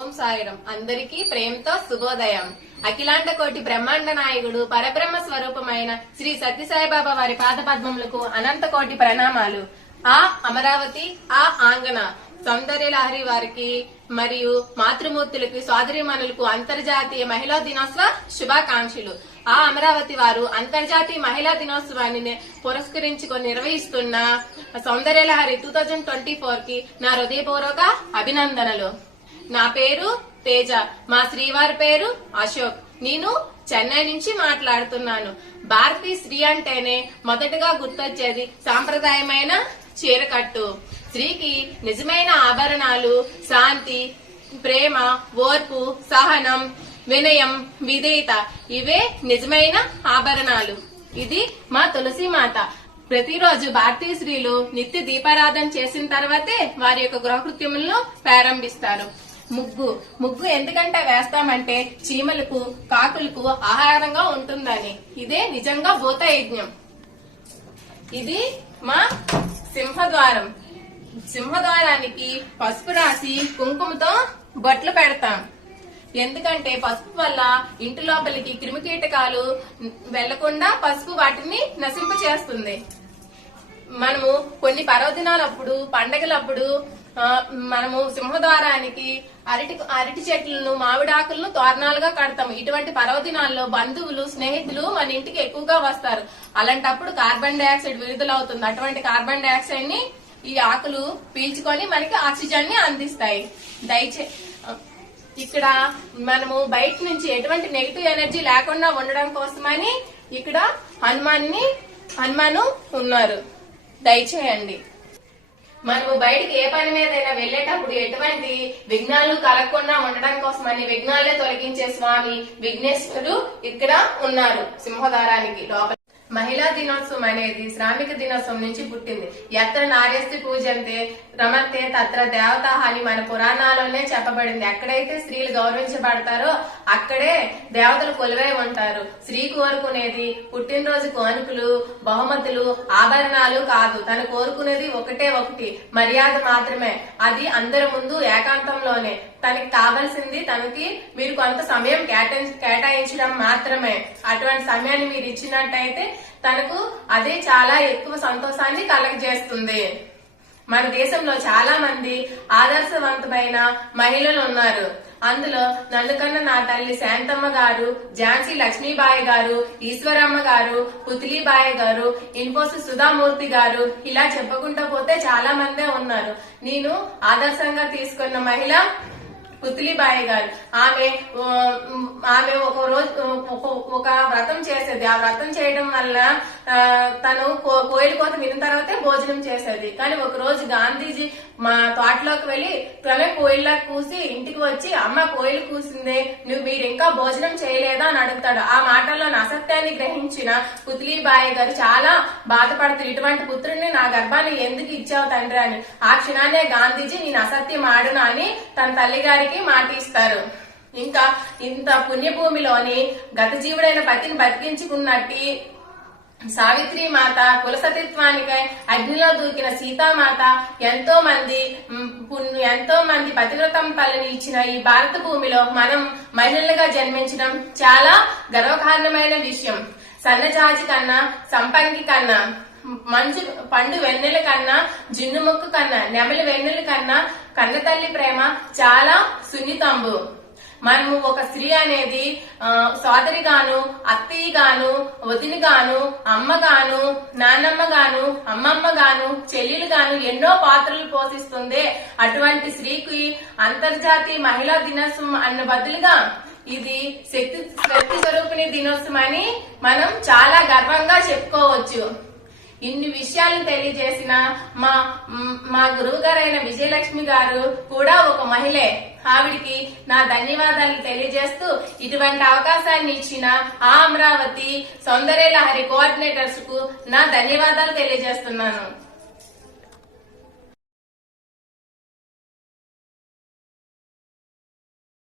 ఓం సాయిరం. అందరికీ ప్రేమతో శుభోదయం. అఖిలాండ కోటి బ్రహ్మాండ నాయకుడు పరబ్రహ్మ స్వరూపమైన శ్రీ సత్యసాయిబాబా వారి పాద పద్మములకు అనంత కోటి ప్రణామాలు. ఆ అమరావతి, ఆ ఆంగన సౌందర్యలహరి వారికి మరియు మాతృమూర్తులకు, సోదరిమణులకు అంతర్జాతీయ మహిళా దినోత్సవ శుభాకాంక్షలు. ఆ అమరావతి వారు అంతర్జాతీయ మహిళా దినోత్సవాన్ని పురస్కరించుకొని నిర్వహిస్తున్న సౌందర్యలహరి 2024 కి నా హృదయపూర్వక అభినందనలు. నా పేరు తేజ, మా శ్రీవారి పేరు అశోక్. నేను చెన్నై నుంచి మాట్లాడుతున్నాను. భారతీయ స్త్రీ అంటేనే మొదటగా గుర్తొచ్చేది సాంప్రదాయమైన చీరకట్టు. స్త్రీకి నిజమైన ఆభరణాలు శాంతి, ప్రేమ, ఓర్పు, సహనం, వినయం, విధేయత. ఇవే నిజమైన ఆభరణాలు. ఇది మా తులసి మాత. ప్రతిరోజు భారతీయ స్త్రీలు నిత్య దీపారాధన చేసిన తర్వాతే వారి యొక్క గృహకృత్యములను ప్రారంభిస్తారు. ముగ్గు ఎందుకంటే వేస్తామంటే చీమలకు, కాకులకు ఆహారంగా ఉంటుందని. ఇదే నిజంగా భూతయజ్ఞం. ఇది మా సింహద్వారం. సింహద్వారానికి పసుపు రాసి కుంకుమతో బొట్లు పెడతాం. ఎందుకంటే పసుపు వల్ల ఇంటి లోపలికి క్రిమికీటకాలు వెళ్లకుండా పసుపు వాటిని నశింప చేస్తుంది. మనము కొన్ని పర్వదినాలప్పుడు, పండగలప్పుడు మనము సింహద్వారానికి అరటి చెట్లను, మామిడాకులను తోరణాలుగా కడతాము. ఇటువంటి పర్వదినాల్లో బంధువులు, స్నేహితులు మన ఇంటికి ఎక్కువగా వస్తారు. అలాంటప్పుడు కార్బన్ డైఆక్సైడ్ విడుదలవుతుంది. అటువంటి కార్బన్ డైఆక్సైడ్ ని ఈ ఆకులు పీల్చుకొని మనకి ఆక్సిజన్ ని అందిస్తాయి. ఇక్కడ మనము బయట నుంచి ఎటువంటి నెగిటివ్ ఎనర్జీ లేకుండా ఉండడం కోసమని ఇక్కడ హనుమాను ఉన్నారు. దయచేయండి. మనము బయటికి ఏ పని మీదైనా వెళ్లేటప్పుడు ఎటువంటి విఘ్నాలు కలగకుండా ఉండడం కోసమని విఘ్నాలే తొలగించే స్వామి విఘ్నేశ్వరు ఇక్కడ ఉన్నారు సింహద్వారానికి లోపల. మహిళా దినోత్సవం అనేది శ్రామిక దినోత్సవం నుంచి పుట్టింది. ఎత్ర నార్యస్తి పూజంతే రమతే తత్ర దేవత అని మన పురాణాల్లోనే చెప్పబడింది. ఎక్కడైతే స్త్రీలు గౌరవించబడతారో అక్కడే దేవతలు కొలువై ఉంటారు. స్త్రీ కోరుకునేది పుట్టినరోజు కానుకలు, బహుమతులు, ఆభరణాలు కాదు. తను కోరుకునేది ఒకటే ఒకటి, మర్యాద మాత్రమే. అది అందరి ముందు ఏకాంతంలోనే. తనకి కావాల్సింది తనకి మీరు కొంత సమయం కేటాయించడం మాత్రమే. అటువంటి సమయాన్ని మీరు ఇచ్చినట్టయితే తనకు అదే చాలా ఎక్కువ సంతోషాన్ని కలగజేస్తుంది. మన దేశంలో చాలా మంది ఆదర్శవంతమైన మహిళలు ఉన్నారు. అందులో నన్నుకన్న నా తల్లి శాంతమ్మ గారు, ఝాన్సీ లక్ష్మీబాయి గారు, ఈశ్వరమ్మ గారు, పుత్లీబాయి గారు, ఇన్ఫోసిస్ సుధామూర్తి గారు, ఇలా చెప్పుకుంటూ పోతే చాలా మందే ఉన్నారు. నేను ఆదర్శంగా తీసుకున్న మహిళ పుత్లీబాయి గారు. ఆమె ఒక రోజు ఒక వ్రతం చేసేది. ఆ వ్రతం చేయడం వల్ల తను కోయిల కోత విన్న తర్వాతే భోజనం చేసేది. కానీ ఒక రోజు గాంధీజీ మా తోటలోకి వెళ్లి తనే కోయిల్లా కూసి ఇంటికి వచ్చి, అమ్మ కోయిలు కూసిందే, మీరు ఇంకా భోజనం చేయలేదా అని అడుగుతాడు. ఆ మాటల్లో అసత్యాన్ని గ్రహించిన పుత్లీబాయి గారు చాలా బాధపడుతారు. ఇటువంటి పుత్రుడిని నా గర్భాన్ని ఎందుకు ఇచ్చావు తండ్రి అని. ఆ క్షణానే గాంధీజీ నేను అసత్యం ఆడునా అని తన తల్లి గారికి మాట ఇస్తారు. ఇంకా ఇంత పుణ్యభూమిలోని గత జీవుడైన పతిని బతికించుకున్నట్టి సావిత్రి మాత, కులసతిత్వానికై అగ్నిలో దూకిన సీతామాత, ఎంతో మంది పతివ్రతం తల్లిని ఇచ్చిన ఈ భారత భూమిలో మనం మహిళలుగా జన్మించడం చాలా గర్వకారణమైన విషయం. సన్నజాజి కన్నా, సంపంగి కన్నా, మంచు పండు వెన్నెల కన్నా, జిన్ను మొక్కు కన్నా, నెమలి వెన్నెల కన్నా కన్నతల్లి ప్రేమ చాలా సున్నితంబు. మనము ఒక స్త్రీ అనేది సోదరి గాను, అత్తయ్య గాను, వదిన గాను, అమ్మ గాను, నాన్నమ్మ గాను, అమ్మమ్మ గాను, చెల్లెలు గాను ఎన్నో పాత్రలు పోషిస్తుంది. అటువంటి స్త్రీకి అంతర్జాతీయ మహిళా దినోత్సవం అన్న బదులుగా ఇది శక్తి స్వరూపిణి దినోత్సవం అని మనం చాలా గర్వంగా చెప్పుకోవచ్చు. ఇన్ని విషయాలను తెలియజేసిన మా గురువు గారైన విజయలక్ష్మి గారు కూడా ఒక మహిళే. ఆవిడికి నా ధన్యవాదాలు తెలియజేస్తూ ఇటువంటి అవకాశాన్ని ఇచ్చిన ఆ అమరావతి సౌందర్యలహరి కోఆర్డినేటర్స్ కు నా ధన్యవాదాలు తెలియజేస్తున్నాను.